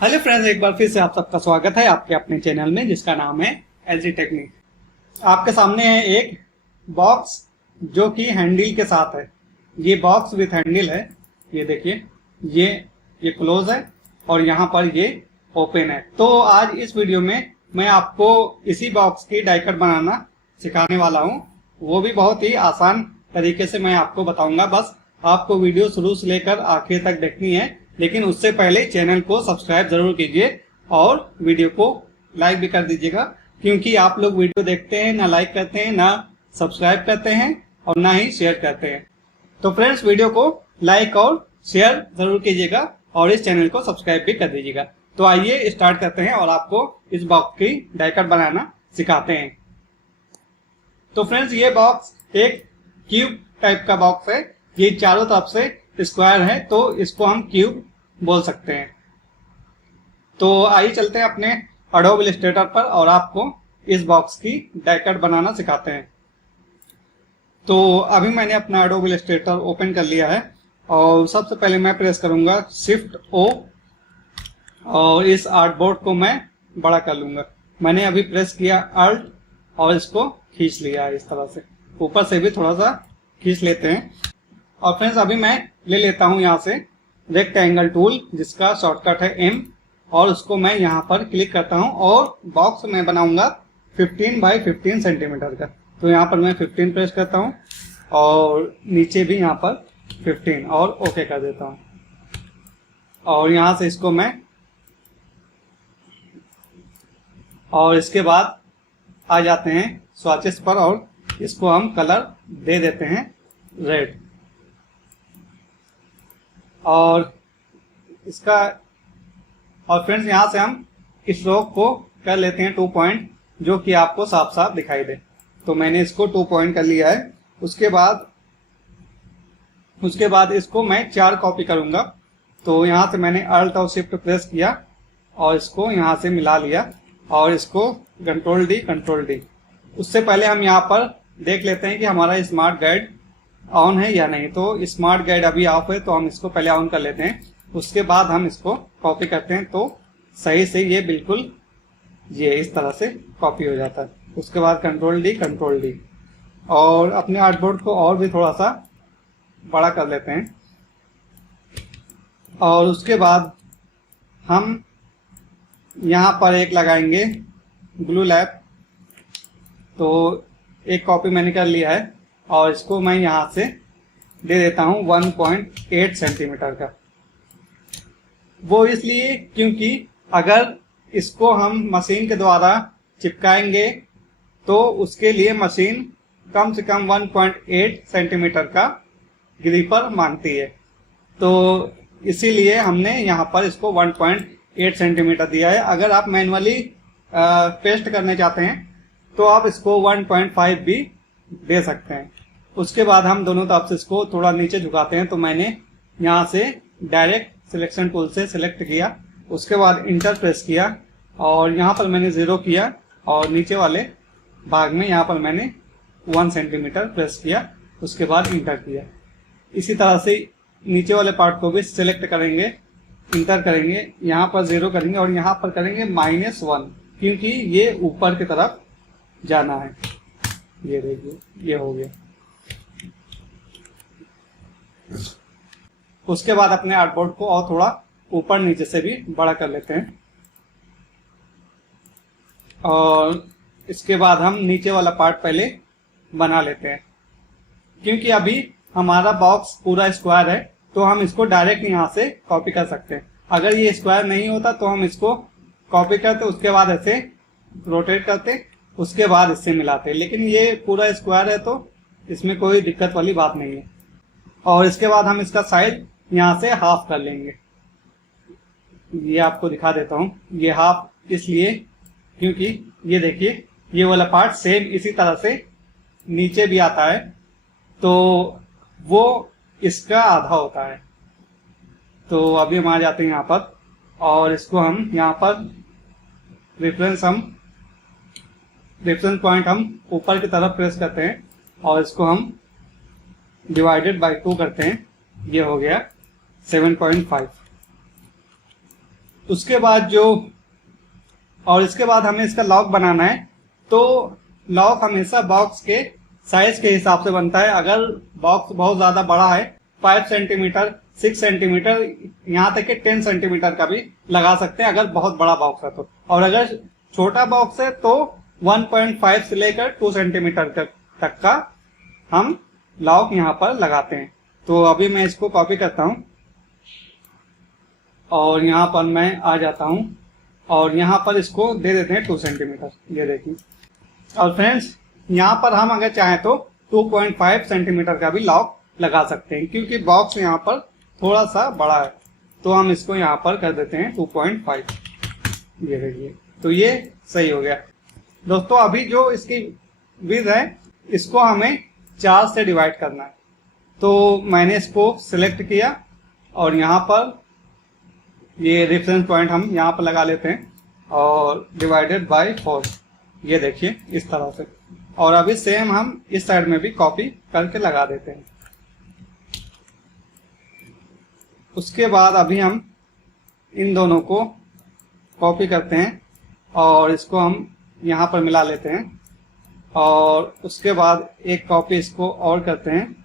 Hello friends, एक बार फिर से आप सबका स्वागत है आपके अपने चैनल में जिसका नाम है एलजी टेक्निक। आपके सामने है एक बॉक्स जो कि हैंडल के साथ है। ये बॉक्स विथ हैंडल है। ये देखिए, ये क्लोज है और यहाँ पर ये ओपन है। तो आज इस वीडियो में मैं आपको इसी बॉक्स की डाई कट बनाना सिखाने वाला हूँ। वो भी बहुत ही आसान तरीके से मैं आपको बताऊंगा। बस आपको वीडियो शुरू से लेकर आखिर तक देखनी है, लेकिन उससे पहले चैनल को सब्सक्राइब जरूर कीजिए और वीडियो को लाइक भी कर दीजिएगा, क्योंकि आप लोग वीडियो देखते हैं ना लाइक करते हैं, ना सब्सक्राइब करते हैं और ना ही शेयर करते हैं। तो फ्रेंड्स, वीडियो को लाइक और शेयर जरूर कीजिएगा और इस चैनल को सब्सक्राइब भी कर दीजिएगा। तो आइए स्टार्ट करते हैं और आपको इस बॉक्स की डाई कट बनाना सिखाते हैं। तो फ्रेंड्स, ये बॉक्स एक क्यूब टाइप का बॉक्स है। ये चारों तरफ से स्क्वायर है, तो इसको हम क्यूब बोल सकते हैं। तो आइए चलते हैं अपने एडोब इलस्ट्रेटर पर और आपको इस बॉक्स की डाई कट बनाना सिखाते हैं। तो अभी मैंने अपना एडोब इलस्ट्रेटर ओपन कर लिया है और सबसे पहले मैं प्रेस करूंगा शिफ्ट ओ और इस आर्टबोर्ड को मैं बड़ा कर लूंगा। मैंने अभी प्रेस किया अल्ट और इसको खींच लिया है। इस तरह से ऊपर से भी थोड़ा सा खींच लेते हैं। और फ्रेंड्स, अभी मैं ले लेता हूं यहाँ से रेक्टेंगल टूल जिसका शॉर्टकट है एम, और उसको मैं यहाँ पर क्लिक करता हूं और बॉक्स में बनाऊंगा 15 बाई 15 सेंटीमीटर का। तो यहाँ पर मैं 15 प्रेस करता हूं और नीचे भी यहाँ पर 15 और ओके कर देता हूं। और यहाँ से इसको मैं और इसके बाद आ जाते हैं स्वॉचेस पर और इसको हम कलर दे देते हैं रेड। और इसका और फ्रेंड्स, यहाँ से हम स्ट्रोक को कर लेते हैं 2 पॉइंट, जो कि आपको साफ साफ दिखाई दे। तो मैंने इसको 2 पॉइंट कर लिया है। उसके बाद इसको मैं 4 कॉपी करूंगा। तो यहाँ से मैंने अल्ट और शिफ्ट प्रेस किया और इसको यहाँ से मिला लिया और इसको कंट्रोल डी। उससे पहले हम यहाँ पर देख लेते हैं कि हमारा स्मार्ट गाइड ऑन है या नहीं। तो स्मार्ट गाइड अभी ऑफ है, तो हम इसको पहले ऑन कर लेते हैं। उसके बाद हम इसको कॉपी करते हैं तो सही से ये बिल्कुल ये इस तरह से कॉपी हो जाता है। उसके बाद कंट्रोल डी और अपने आर्टबोर्ड को और भी थोड़ा सा बड़ा कर लेते हैं। और उसके बाद हम यहाँ पर एक लगाएंगे ब्लू लैप। तो एक कॉपी मैंने कर लिया है और इसको मैं यहाँ से दे देता हूँ 1.8 सेंटीमीटर का। वो इसलिए क्योंकि अगर इसको हम मशीन के द्वारा चिपकाएंगे तो उसके लिए मशीन कम से कम 1.8 सेंटीमीटर का ग्रिपर मांगती है। तो इसीलिए हमने यहाँ पर इसको 1.8 सेंटीमीटर दिया है। अगर आप मैनुअली पेस्ट करने चाहते हैं तो आप इसको 1.5 भी दे सकते हैं। उसके बाद हम दोनों तरफ से इसको थोड़ा नीचे झुकाते हैं। तो मैंने यहाँ से डायरेक्ट सिलेक्शन टूल से सिलेक्ट किया, उसके बाद इंटर प्रेस किया और यहाँ पर मैंने 0 किया और नीचे वाले भाग में यहाँ पर मैंने 1 सेंटीमीटर प्रेस किया, उसके बाद इंटर किया। इसी तरह से नीचे वाले पार्ट को भी सिलेक्ट करेंगे, इंटर करेंगे, यहाँ पर 0 करेंगे और यहाँ पर करेंगे -1, क्योंकि ये ऊपर की तरफ जाना है। ये देखिए, ये हो गया। उसके बाद अपने आर्टबोर्ड को और थोड़ा ऊपर नीचे से भी बड़ा कर लेते हैं और इसके बाद हम नीचे वाला पार्ट पहले बना लेते हैं। क्योंकि अभी हमारा बॉक्स पूरा स्क्वायर है तो हम इसको डायरेक्ट यहाँ से कॉपी कर सकते हैं। अगर ये स्क्वायर नहीं होता तो हम इसको कॉपी करते, उसके बाद ऐसे रोटेट करते, उसके बाद इससे मिलाते। लेकिन ये पूरा स्क्वायर है तो इसमें कोई दिक्कत वाली बात नहीं है। और इसके बाद हम इसका साइड यहाँ से हाफ कर लेंगे। ये आपको दिखा देता हूँ। ये हाफ इसलिए क्योंकि ये देखिए, ये वाला पार्ट सेम इसी तरह से नीचे भी आता है, तो वो इसका आधा होता है। तो अभी हम आ जाते हैं यहाँ पर और इसको हम यहाँ पर रेफरेंस पॉइंट हम ऊपर की तरफ प्रेस करते हैं और इसको हम डिवाइडेड बाय 2 करते हैं। ये हो गया 7.5। उसके बाद इसके बाद हमें इसका लॉक बनाना है। तो लॉक हमेशा बॉक्स के साइज के हिसाब से बनता है। अगर बॉक्स बहुत ज्यादा बड़ा है, 5 सेंटीमीटर, 6 सेंटीमीटर, यहाँ तक कि 10 सेंटीमीटर का भी लगा सकते हैं अगर बहुत बड़ा बॉक्स है तो। और अगर छोटा बॉक्स है तो 1.5 से लेकर 2 सेंटीमीटर तक का हम लॉक यहाँ पर लगाते हैं। तो अभी मैं इसको कॉपी करता हूँ और यहाँ पर मैं आ जाता हूँ और यहाँ पर इसको दे देते हैं 2 सेंटीमीटर, ये देखिए। और फ्रेंड्स, यहाँ पर हम अगर चाहें तो 2.5 सेंटीमीटर का भी लॉक लगा सकते हैं, क्योंकि बॉक्स यहाँ पर थोड़ा सा बड़ा है। तो हम इसको यहाँ पर कर देते हैं 2.5, ये देखिए। तो ये सही हो गया दोस्तों। अभी जो इसकी विड्थ है इसको हमें 4 से डिवाइड करना है। तो मैंने इसको सिलेक्ट किया और यहाँ पर ये रेफरेंस पॉइंट हम यहाँ पर लगा लेते हैं और डिवाइडेड बाय 4, ये देखिए इस तरह से। और अभी सेम हम इस साइड में भी कॉपी करके लगा देते हैं। उसके बाद अभी हम इन दोनों को कॉपी करते हैं और इसको हम यहाँ पर मिला लेते हैं और उसके बाद एक कॉपी इसको और करते हैं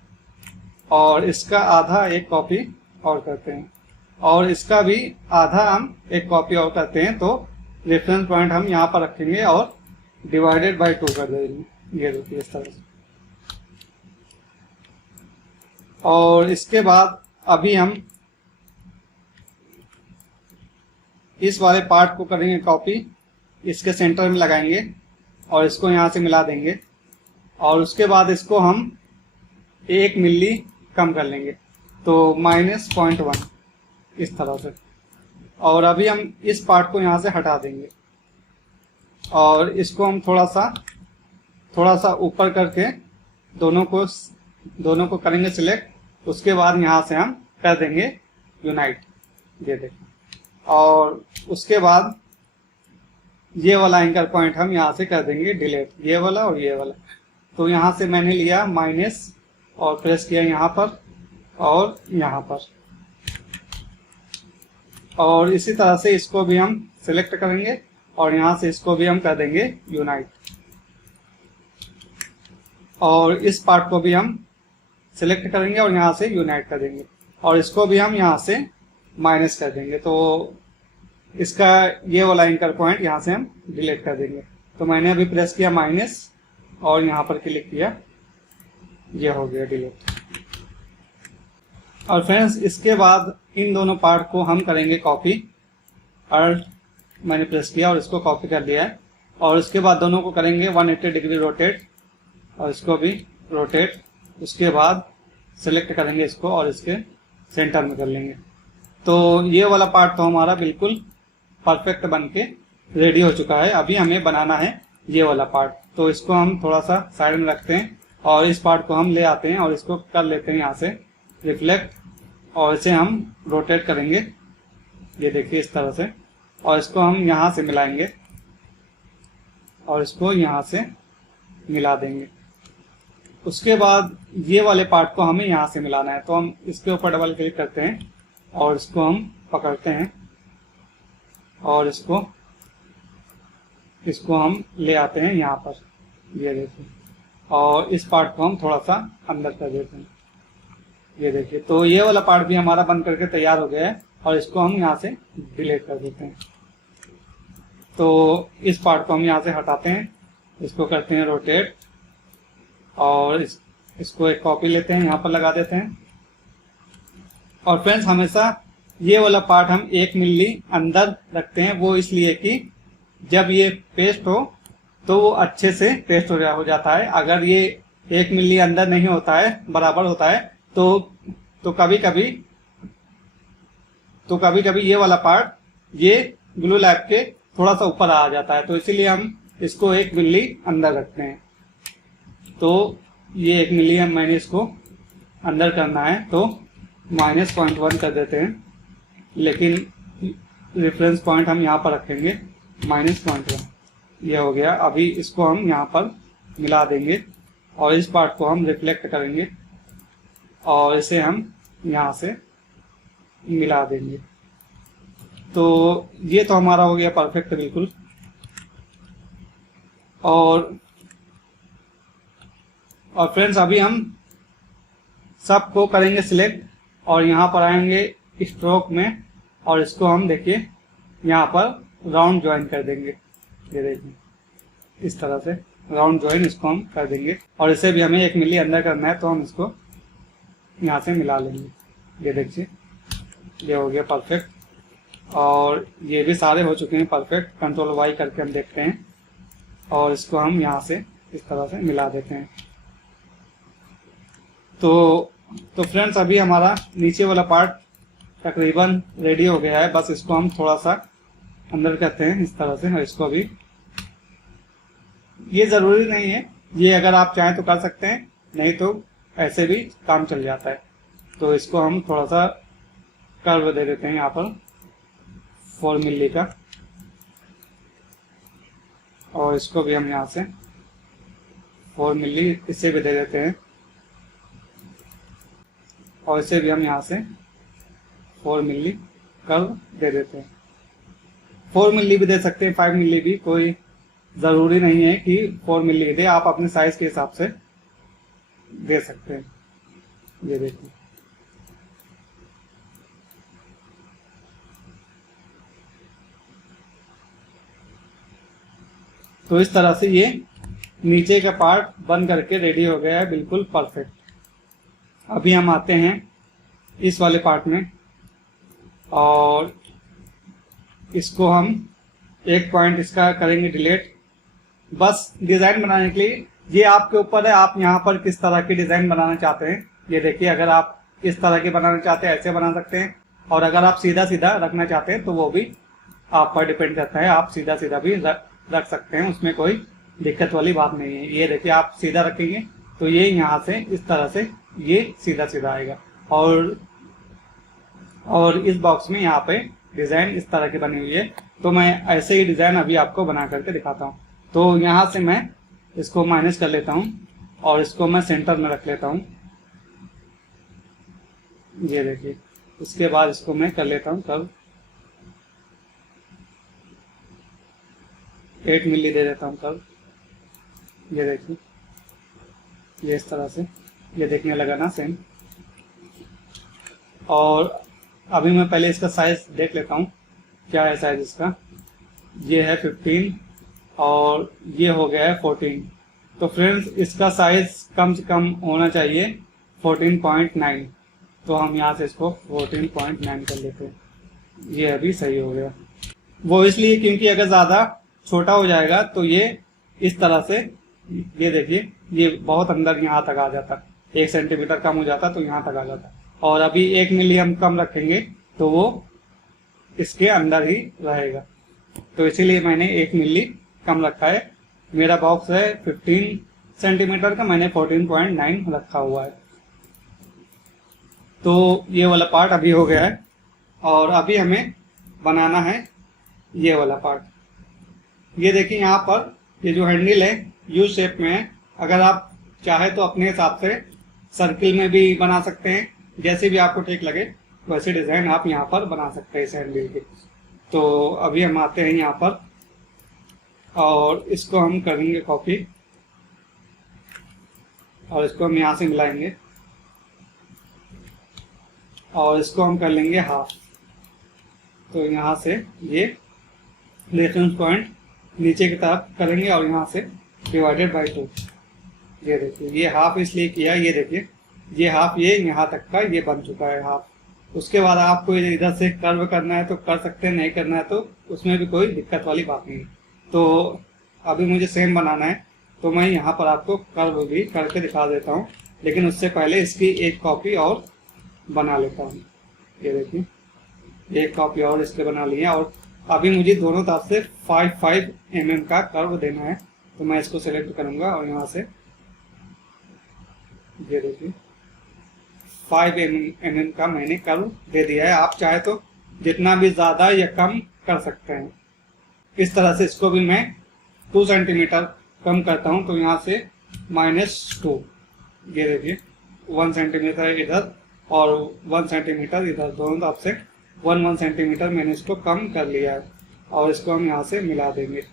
और इसका आधा एक कॉपी और करते हैं और इसका भी आधा हम एक कॉपी और करते हैं। तो रेफरेंस पॉइंट हम यहाँ पर रखेंगे और डिवाइडेड बाय 2 कर देंगे, ये देखिए इस तरह से। और इसके बाद अभी हम इस वाले पार्ट को करेंगे कॉपी, इसके सेंटर में लगाएंगे और इसको यहाँ से मिला देंगे और उसके बाद इसको हम 1 मिली कम कर लेंगे, तो -0.1 इस तरह से। और अभी हम इस पार्ट को यहाँ से हटा देंगे और इसको हम थोड़ा सा ऊपर करके दोनों को करेंगे सिलेक्ट। उसके बाद यहाँ से हम कर देंगे यूनाइट, ये देखिए। और उसके बाद ये वाला एंकर पॉइंट हम यहाँ से कर देंगे डिलीट, ये वाला और ये वाला। तो यहाँ से मैंने लिया माइनस और प्रेस किया यहाँ पर और यहाँ पर। और इसी तरह से इसको भी हम सिलेक्ट करेंगे और यहाँ से इसको भी हम कर देंगे यूनाइट। और इस पार्ट को भी हम सिलेक्ट करेंगे और यहाँ से यूनाइट कर देंगे और इसको भी हम यहाँ से माइनस कर देंगे। तो इसका ये वाला एंकर पॉइंट यहाँ से हम डिलीट कर देंगे। तो मैंने अभी प्रेस किया माइनस और यहाँ पर क्लिक किया, ये हो गया डिलीट। और फ्रेंड्स, इसके बाद इन दोनों पार्ट को हम करेंगे कॉपी। और मैंने प्रेस किया और इसको कॉपी कर लिया है। और उसके बाद दोनों को करेंगे 180 डिग्री रोटेट और इसको भी रोटेट। उसके बाद सेलेक्ट करेंगे इसको और इसके सेंटर में कर लेंगे। तो ये वाला पार्ट तो हमारा बिल्कुल परफेक्ट बन के रेडी हो चुका है। अभी हमें बनाना है ये वाला पार्ट। तो इसको हम थोड़ा सा साइड में रखते हैं और इस पार्ट को हम ले आते हैं और इसको कर लेते हैं यहाँ से रिफ्लेक्ट और इसे हम रोटेट करेंगे, ये देखिए इस तरह से। और इसको हम यहाँ से मिलाएंगे और इसको यहाँ से मिला देंगे। उसके बाद ये वाले पार्ट को हमें यहाँ से मिलाना है। तो हम इसके ऊपर डबल क्लिक करते हैं और इसको हम पकड़ते हैं और इसको हम ले आते हैं यहाँ पर, ये देखिए। और इस पार्ट को हम थोड़ा सा अंदर कर देते हैं, ये देखिए। तो ये वाला पार्ट भी हमारा बन करके तैयार हो गया है और इसको हम यहाँ से डिलीट कर देते हैं। तो इस पार्ट को हम यहाँ से हटाते हैं, इसको करते हैं रोटेट और इसको एक कॉपी लेते हैं, यहाँ पर लगा देते हैं। और फ्रेंड्स, हमेशा ये वाला पार्ट हम 1 मिली अंदर रखते हैं, वो इसलिए कि जब ये पेस्ट हो तो वो अच्छे से पेस्ट हो जाता है। अगर ये 1 मिली अंदर नहीं होता है, बराबर होता है, तो कभी कभी ये वाला पार्ट ये ग्लू लैब के थोड़ा सा ऊपर आ जाता है। तो इसीलिए हम इसको 1 मिली अंदर रखते हैं। तो ये 1 मिली मैंने इसको अंदर करना है, तो -0.1 कर देते हैं। लेकिन रेफरेंस पॉइंट हम यहाँ पर रखेंगे -0.1, ये हो गया। अभी इसको हम यहाँ पर मिला देंगे और इस पार्ट को हम रिफ्लेक्ट करेंगे और इसे हम यहाँ से मिला देंगे। तो ये तो हमारा हो गया परफेक्ट बिल्कुल। और फ्रेंड्स अभी हम सबको करेंगे सिलेक्ट और यहाँ पर आएंगे स्ट्रोक में और इसको हम देखिए यहाँ पर राउंड ज्वाइन कर देंगे। ये देखिए इस तरह से राउंड ज्वाइन इसको हम कर देंगे और इसे भी हमें 1 मिली अंदर करना है तो हम इसको यहाँ से मिला लेंगे। ये देखिए ये हो गया परफेक्ट और ये भी सारे हो चुके हैं परफेक्ट। कंट्रोल वाई करके हम देखते हैं और इसको हम यहाँ से इस तरह से मिला देते हैं। तो फ्रेंड्स अभी हमारा नीचे वाला पार्ट तकरीबन रेडी हो गया है। बस इसको हम थोड़ा सा अंदर करते हैं इस तरह से और इसको भी, ये ज़रूरी नहीं है, ये अगर आप चाहें तो कर सकते हैं, नहीं तो ऐसे भी काम चल जाता है। तो इसको हम थोड़ा सा कर्व दे देते हैं यहाँ पर 4 मिली का और इसको भी हम यहाँ से 4 मिली इसे भी दे देते हैं और इसे भी हम यहाँ से 4 मिली कर्व दे देते हैं। 4 मिली भी दे सकते हैं, 5 मिली भी, कोई ज़रूरी नहीं है कि 4 मिली दे, आप अपने साइज के हिसाब से दे सकते हैं। ये देखिए तो इस तरह से ये नीचे का पार्ट बन करके रेडी हो गया है बिल्कुल परफेक्ट। अभी हम आते हैं इस वाले पार्ट में और इसको हम एक पॉइंट इसका करेंगे डिलीट, बस डिज़ाइन बनाने के लिए। ये आपके ऊपर है, आप यहाँ पर किस तरह की डिज़ाइन बनाना चाहते हैं। ये देखिए अगर आप इस तरह की बनाना चाहते हैं ऐसे बना सकते हैं और अगर आप सीधा सीधा रखना चाहते हैं तो वो भी आप पर डिपेंड करता है, आप सीधा सीधा भी रख सकते हैं, उसमें कोई दिक्कत वाली बात नहीं है। ये देखिए आप सीधा रखेंगे तो ये यहाँ से इस तरह से ये सीधा सीधा आएगा और इस बॉक्स में यहाँ पे डिज़ाइन इस तरह की बनी हुई है। तो मैं ऐसे ही डिज़ाइन अभी आपको बना करके दिखाता हूँ। तो यहाँ से मैं इसको माइनस कर लेता हूँ और इसको मैं सेंटर में रख लेता हूँ। ये देखिए इसके बाद इसको मैं कर लेता हूँ कर्व 8 मिली दे देता हूँ कर्व। ये देखिए ये इस तरह से ये देखने लगा ना सेम। और अभी मैं पहले इसका साइज देख लेता हूँ क्या है साइज इसका। ये है 15 और ये हो गया है 14। तो फ्रेंड्स इसका साइज कम से कम होना चाहिए 14.9। तो हम यहाँ से इसको 14.9 कर लेते हैं। ये अभी सही हो गया, वो इसलिए क्योंकि अगर ज़्यादा छोटा हो जाएगा तो ये इस तरह से, ये देखिए ये बहुत अंदर यहाँ तक आ जाता, 1 सेंटीमीटर कम हो जाता तो यहाँ तक आ जाता। और अभी 1 मिली हम कम रखेंगे तो वो इसके अंदर ही रहेगा, तो इसीलिए मैंने 1 मिली कम रखा है। मेरा बॉक्स है 15 सेंटीमीटर का, मैंने 14.9 रखा हुआ है। तो ये वाला पार्ट अभी हो गया है और अभी हमें बनाना है ये वाला पार्ट। ये देखिए यहाँ पर ये जो हैंडल है यू शेप में है। अगर आप चाहे तो अपने हिसाब से सर्किल में भी बना सकते हैं, जैसे भी आपको ठीक लगे वैसे डिज़ाइन आप यहाँ पर बना सकते हैं इस हैंडल के। तो अभी हम आते हैं यहाँ पर और इसको हम करेंगे कॉपी और इसको हम यहाँ से मिलाएंगे और इसको हम कर लेंगे हाफ। तो यहाँ से ये रेफरेंस पॉइंट नीचे की तरफ करेंगे और यहाँ से डिवाइडेड बाय 2। ये देखिए ये हाफ इसलिए किया, ये देखिए ये हाफ, ये यहाँ तक का ये बन चुका है हाफ। उसके बाद आपको इधर से कर्व करना है तो कर सकते हैं, नहीं करना है तो उसमें भी कोई दिक्कत वाली बात नहीं। तो अभी मुझे सेम बनाना है तो मैं यहाँ पर आपको कर्व भी करके दिखा देता हूँ, लेकिन उससे पहले इसकी एक कॉपी और बना लेता हूँ। ये देखिए एक कॉपी और इसके बना लिया और अभी मुझे दोनों तरफ से 5 mm का कर्व देना है। तो मैं इसको सेलेक्ट करूंगा और यहाँ से ये देखिए 5 mm का मैंने कर्व दे दिया है। आप चाहे तो जितना भी ज़्यादा या कम कर सकते हैं। इस तरह से इसको भी मैं 2 सेंटीमीटर कम करता हूँ तो यहाँ से -2। ये देखिए 1 सेंटीमीटर इधर और 1 सेंटीमीटर इधर, दोनों तरफ से 1 सेंटीमीटर मैंने इसको कम कर लिया है और इसको हम यहाँ से मिला देंगे।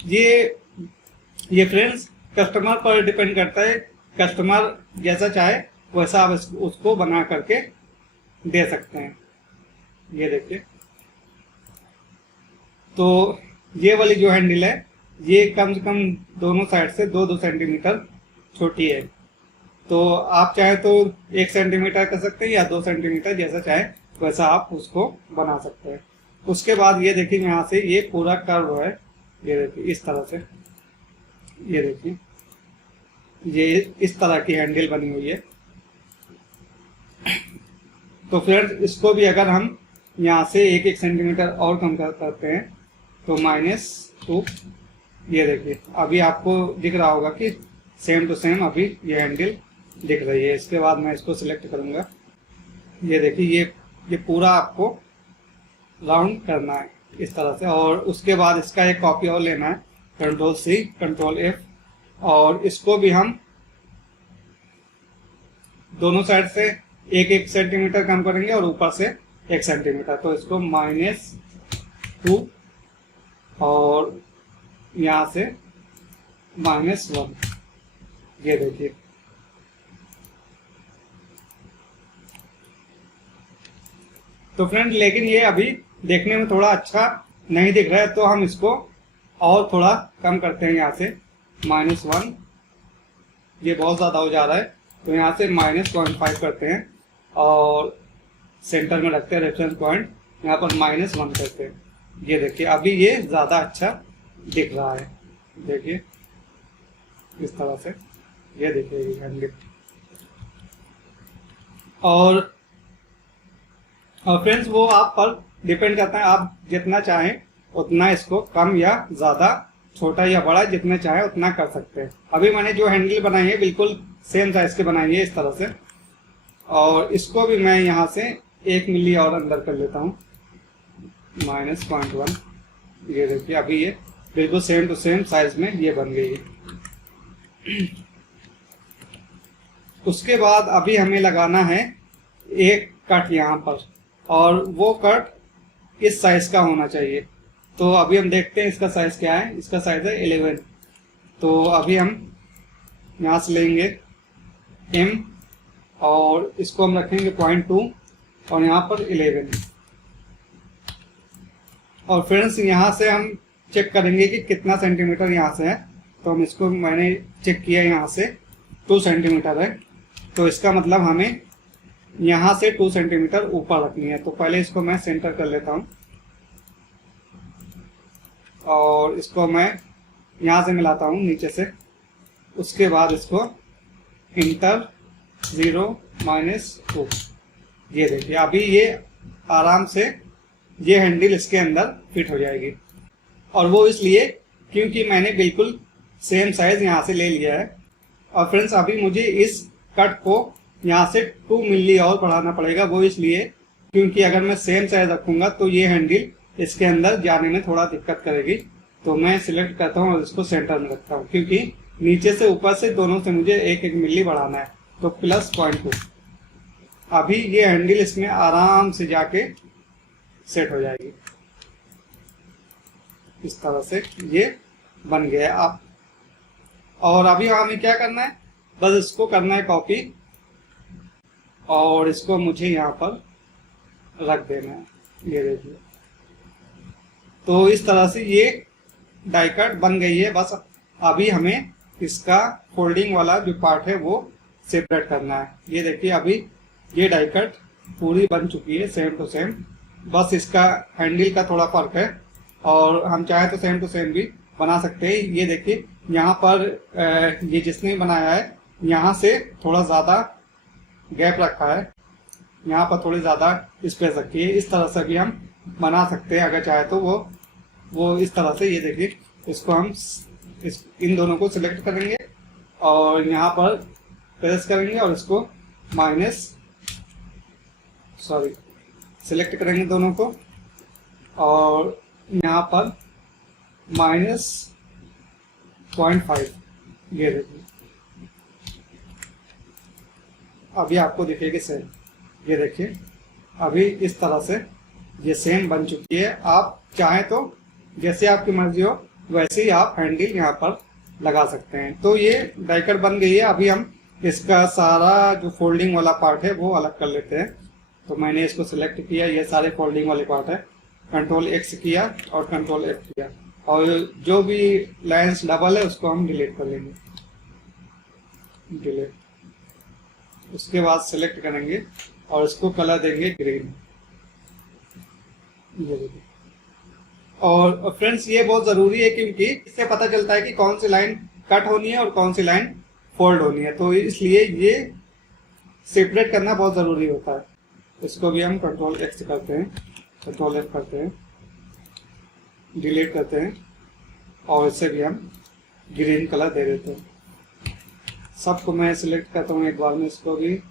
ये फ्रेंड्स कस्टमर पर डिपेंड करता है, कस्टमर जैसा चाहे वैसा आप उसको बना करके दे सकते हैं। ये देखिए, तो ये वाली जो हैंडल है ये कम से कम दोनों साइड से 2-2 सेंटीमीटर छोटी है, तो आप चाहे तो 1 सेंटीमीटर कर सकते हैं या 2 सेंटीमीटर, जैसा चाहे वैसा आप उसको बना सकते हैं। उसके बाद ये देखिए यहाँ से ये पूरा कर्व है, ये देखिए इस तरह से, ये देखिए ये इस तरह की हैंडल बनी हुई है। तो फ्रेंड्स इसको भी अगर हम यहाँ से 1-1 सेंटीमीटर और कम करते हैं तो -2, ये देखिए अभी आपको दिख रहा होगा कि सेम टू सेम अभी ये हैंडल दिख रही है। इसके बाद मैं इसको सिलेक्ट करूँगा, ये देखिए ये पूरा आपको राउंड करना है इस तरह से। और उसके बाद इसका एक कॉपी और लेना है, Ctrl+C Ctrl+F, और इसको भी हम दोनों साइड से 1-1 सेंटीमीटर कम करेंगे और ऊपर से 1 सेंटीमीटर। तो इसको -2 और यहाँ से -1, ये देखिए। तो फ्रेंड लेकिन ये अभी देखने में थोड़ा अच्छा नहीं दिख रहा है, तो हम इसको और थोड़ा कम करते हैं यहाँ से -1, ये बहुत ज़्यादा हो जा रहा है, तो यहाँ से -0.5 करते हैं और सेंटर में रखते हैं रेफरेंस पॉइंट, यहाँ पर -1 करते हैं। ये देखिए अभी ये ज़्यादा अच्छा दिख रहा है, देखिए इस तरह से, ये देखिए ये हैंडल। और फ्रेंड्स वो आप पर डिपेंड करता है, आप जितना चाहें उतना इसको कम या ज़्यादा, छोटा या बड़ा जितना चाहे उतना कर सकते हैं। अभी मैंने जो हैंडल बनाई है बिल्कुल सेम साइज के बनाई है इस तरह से, और इसको भी मैं यहाँ से 1 मिली और अंदर कर लेता हूँ, -0.1। ये देखिए अभी ये बिल्कुल सेम टू सेम साइज में ये बन गई है। उसके बाद अभी हमें लगाना है एक कट यहाँ पर, और वो कट इस साइज का होना चाहिए। तो अभी हम देखते हैं इसका साइज क्या है। इसका साइज है 11। तो अभी हम यहाँ से लेंगे M और इसको हम रखेंगे 0.2 और यहाँ पर 11। और फ्रेंड्स यहाँ से हम चेक करेंगे कि कितना सेंटीमीटर यहाँ से है। तो हम इसको, मैंने चेक किया यहाँ से 2 सेंटीमीटर है, तो इसका मतलब हमें यहाँ से 2 सेंटीमीटर ऊपर रखनी है। तो पहले इसको मैं सेंटर कर लेता हूँ और इसको मैं यहाँ से मिलाता हूँ नीचे से। उसके बाद इसको इंटर 0 -2, ये देखिए अभी ये आराम से ये हैंडल इसके अंदर फिट हो जाएगी। और वो इसलिए क्योंकि मैंने बिल्कुल सेम साइज यहाँ से ले लिया है। और फ्रेंड्स अभी मुझे इस कट को यहाँ से 2 मिली और बढ़ाना पड़ेगा, वो इसलिए क्योंकि अगर मैं सेम साइज रखूंगा तो ये हैंडल इसके अंदर जाने में थोड़ा दिक्कत करेगी। तो मैं सिलेक्ट करता हूँ और इसको सेंटर में रखता हूँ, क्योंकि नीचे से ऊपर से दोनों से मुझे 1-1 मिली बढ़ाना है। तो +0.2, अभी ये हैंडल इसमें आराम से जाके सेट हो जाएगी। इस तरह से ये बन गया आप। और अभी हमें क्या करना है, बस इसको करना है कॉपी और इसको मुझे यहाँ पर रख देना है। ये देखिए, तो इस तरह से ये डाई कट बन गई है। बस अभी हमें इसका फोल्डिंग वाला जो पार्ट है वो सेपरेट करना है। ये देखिए अभी ये डाई कट पूरी बन चुकी है सेम टू सेम, बस इसका हैंडल का थोड़ा फर्क है। और हम चाहे तो सेम टू सेम भी बना सकते हैं। ये देखिए यहाँ पर ये जिसने बनाया है यहाँ से थोड़ा ज़्यादा गैप रखा है, यहाँ पर थोड़ी ज़्यादा स्पेस रखी है। इस तरह से भी हम बना सकते हैं अगर चाहे तो। वो इस तरह से, ये देखिए इसको हम इन दोनों को सिलेक्ट करेंगे और यहाँ पर प्रेस करेंगे और इसको सिलेक्ट करेंगे दोनों को और यहाँ पर -0.5, ये देखिए अभी आपको दिखेगी सेम। ये देखिए अभी इस तरह से ये सेम बन चुकी है। आप चाहें तो जैसे आपकी मर्जी हो वैसे ही आप हैंडल यहाँ पर लगा सकते हैं। तो ये डाई कट बन गई है। अभी हम इसका सारा जो फोल्डिंग वाला पार्ट है वो अलग कर लेते हैं। तो मैंने इसको सिलेक्ट किया, ये सारे फोल्डिंग वाले पार्ट है। कंट्रोल X किया और कंट्रोल F किया, और जो भी लाइंस डबल है उसको हम डिलीट कर लेंगे। डिलीट, उसके बाद सिलेक्ट करेंगे और इसको कलर देंगे ग्रीन। ये देखिए। और फ्रेंड्स ये बहुत जरूरी है क्योंकि इससे पता चलता है कि कौन सी लाइन कट होनी है और कौन सी लाइन फोल्ड होनी है, तो इसलिए ये सेपरेट करना बहुत जरूरी होता है। इसको भी हम कंट्रोल X करते हैं, कंट्रोल F करते हैं, डिलीट करते हैं और इससे भी हम ग्रीन कलर दे देते हैं। सबको मैं सिलेक्ट करता हूँ एक बार में, इसको भी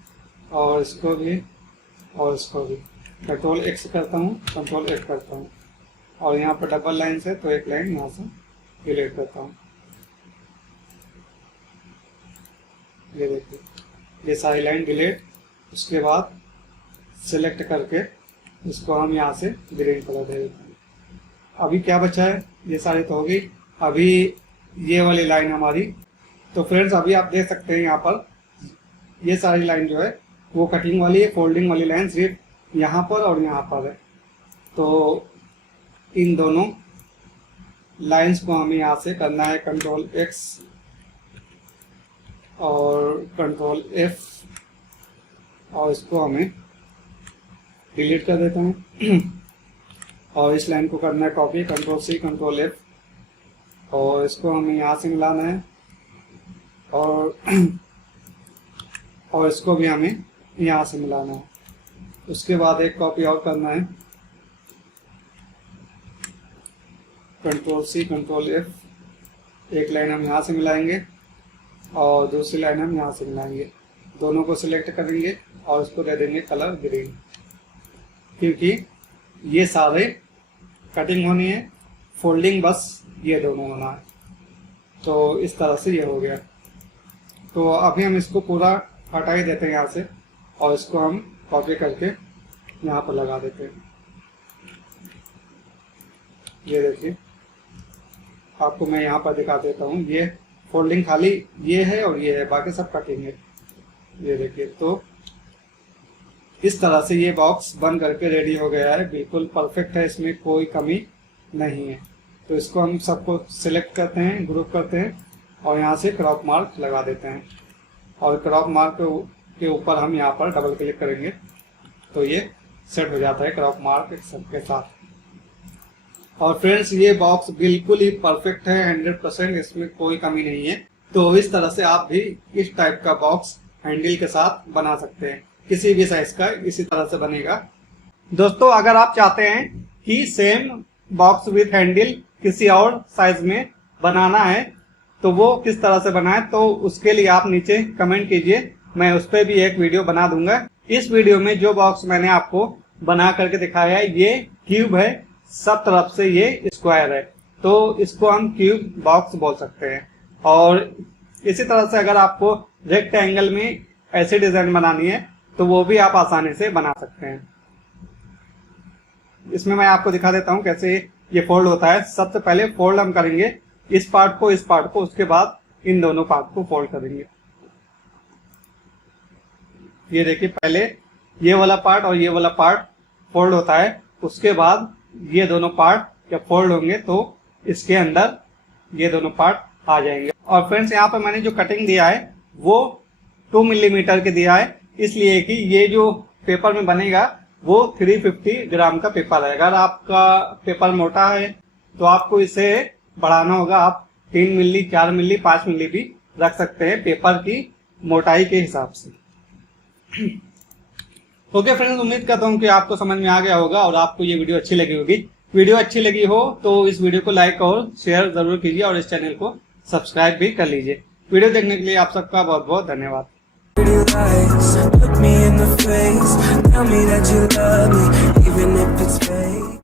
और इसको भी और इसको भी। कंट्रोल X करता हूँ, कंट्रोल F करता हूँ, और यहाँ पर डबल लाइन है तो एक लाइन यहाँ से डिलीट करता हूँ। ये देखिए ये सारी लाइन डिलीट। उसके बाद सिलेक्ट करके इसको हम यहाँ से ग्रीन कलर दे देते हैं। अभी क्या बचा है, ये सारी तो होगी। अभी ये वाली लाइन हमारी, तो फ्रेंड्स अभी आप देख सकते हैं यहाँ पर ये सारी लाइन जो है वो कटिंग वाली है। फोल्डिंग वाली लाइन सिर्फ यहाँ पर और यहाँ पर है। तो इन दोनों लाइंस को हमें यहाँ से करना है कंट्रोल X और कंट्रोल F, और इसको हमें डिलीट कर देते हैं। और इस लाइन को करना है copy, control C control F, और इसको हमें यहाँ से मिलाना है और इसको भी हमें यहाँ से मिलाना है। उसके बाद एक कॉपी और करना है, कंट्रोल C कंट्रोल F, एक लाइन हम यहाँ से मिलाएंगे और दूसरी लाइन हम यहाँ से मिलाएंगे। दोनों को सिलेक्ट करेंगे और इसको दे देंगे कलर ग्रीन, क्योंकि ये सारे कटिंग होनी है, फोल्डिंग बस ये दोनों होना है। तो इस तरह से ये हो गया। तो अभी हम इसको पूरा हटा ही देते हैं यहाँ से, और इसको हम कॉपी करके यहाँ पर लगा देते हैं। ये देखिए आपको मैं यहाँ पर दिखा देता हूँ। ये फोल्डिंग खाली ये है और ये है, बाकी सब कटिंग है। ये देखिए, तो इस तरह से ये बॉक्स बन करके रेडी हो गया है। बिल्कुल परफेक्ट है, इसमें कोई कमी नहीं है। तो इसको हम सबको सिलेक्ट करते हैं, ग्रुप करते हैं और यहाँ से क्रॉप मार्क लगा देते हैं। और क्रॉप मार्क के ऊपर हम यहाँ पर डबल क्लिक करेंगे तो ये सेट हो जाता है क्रॉप मार्क सबके साथ। और फ्रेंड्स ये बॉक्स बिल्कुल ही परफेक्ट है, 100%, इसमें कोई कमी नहीं है। तो इस तरह से आप भी इस टाइप का बॉक्स हैंडल के साथ बना सकते हैं, किसी भी साइज का इसी तरह से बनेगा। दोस्तों अगर आप चाहते हैं कि सेम बॉक्स विथ हैंडल किसी और साइज में बनाना है तो वो किस तरह से बनाए, तो उसके लिए आप नीचे कमेंट कीजिए, मैं उस पर भी एक वीडियो बना दूंगा। इस वीडियो में जो बॉक्स मैंने आपको बना करके दिखाया है ये क्यूब है, सब तरफ से ये स्क्वायर है, तो इसको हम क्यूब बॉक्स बोल सकते हैं। और इसी तरह से अगर आपको रेक्टेंगल में ऐसी डिजाइन बनानी है तो वो भी आप आसानी से बना सकते हैं। इसमें मैं आपको दिखा देता हूं कैसे ये फोल्ड होता है। सबसे पहले फोल्ड हम करेंगे इस पार्ट को, उसके बाद इन दोनों पार्ट को फोल्ड करेंगे। ये देखिए पहले ये वाला पार्ट और ये वाला पार्ट फोल्ड होता है, उसके बाद ये दोनों पार्ट जब फोल्ड होंगे तो इसके अंदर ये दोनों पार्ट आ जाएंगे। और फ्रेंड्स यहाँ पे मैंने जो कटिंग दिया है वो 2 मिलीमीटर के दिया है, इसलिए कि ये जो पेपर में बनेगा वो 350 ग्राम का पेपर है। अगर आपका पेपर मोटा है तो आपको इसे बढ़ाना होगा, आप 3 मिली 4 मिली 5 मिली भी रख सकते हैं पेपर की मोटाई के हिसाब से। ओके फ्रेंड्स, उम्मीद करता हूँ कि आपको समझ में आ गया होगा और आपको ये वीडियो अच्छी लगी होगी। वीडियो अच्छी लगी हो तो इस वीडियो को लाइक और शेयर जरूर कीजिए और इस चैनल को सब्सक्राइब भी कर लीजिए। वीडियो देखने के लिए आप सबका बहुत बहुत धन्यवाद। Look me in the face, tell me that you love me, even if it's fake.